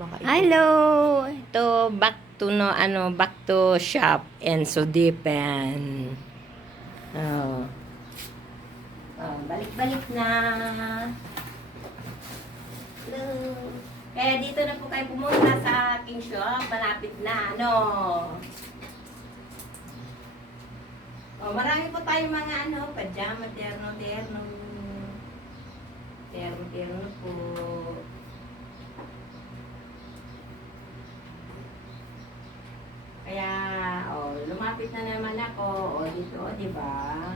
Baka ito. Hello! Ito, back to no, back to shop and Sudipen. Oh. Oh, balik-balik na. Hello. Kaya dito na po kayo pumunta sa aking shop. Malapit na, ano. Oh, marami po tayong mga pajama, terno. Terno po. Kaya, lumapit na naman ako. Dito, di ba?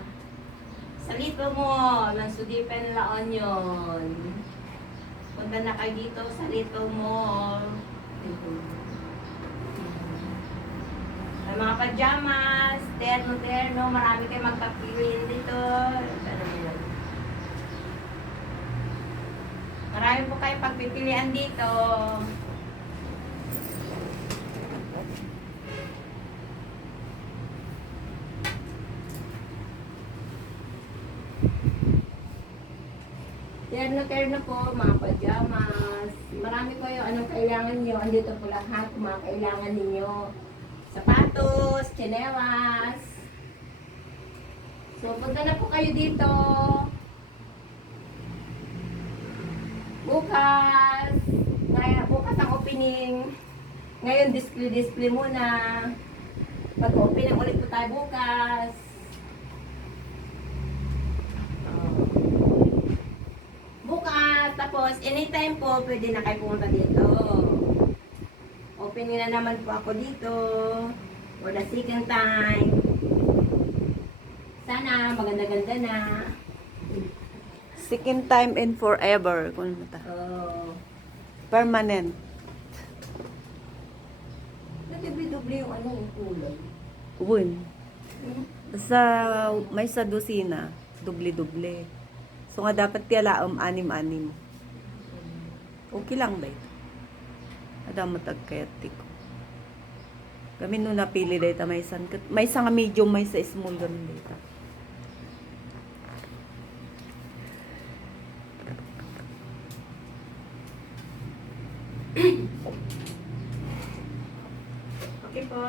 Sa Little Mall ng Sudipen La Union. Punta na kayo dito sa Little Mall. May mga pajamas, terno. Marami kayong magpapiliin dito. Marami po kayong pagpipilian dito. Terno po, mga pajamas. Marami ko yung anong kailangan nyo. Andito po lahat, mga kailangan ninyo. Sapatos, tsinelas. So, punta na po kayo dito. Bukas. Bukas ang opening. Ngayon, display muna. Pag-opening ulit po tayo bukas. Tapos, anytime po, pwede na kayo pumunta dito. Opening na naman po ako dito. For the second time. Sana, maganda-ganda na. Second time and forever. Kung mata. Permanent. Nagdubli-dubli yung yung kulay. Uwin. May sa dosina. Dubli-dubli. So nga dapat tiyalaom anim-anim. Okay lang ba ito? Ada matagkayatik ko. Kami nung napili dito may isang medium, may sa small ganun dito. Okay po.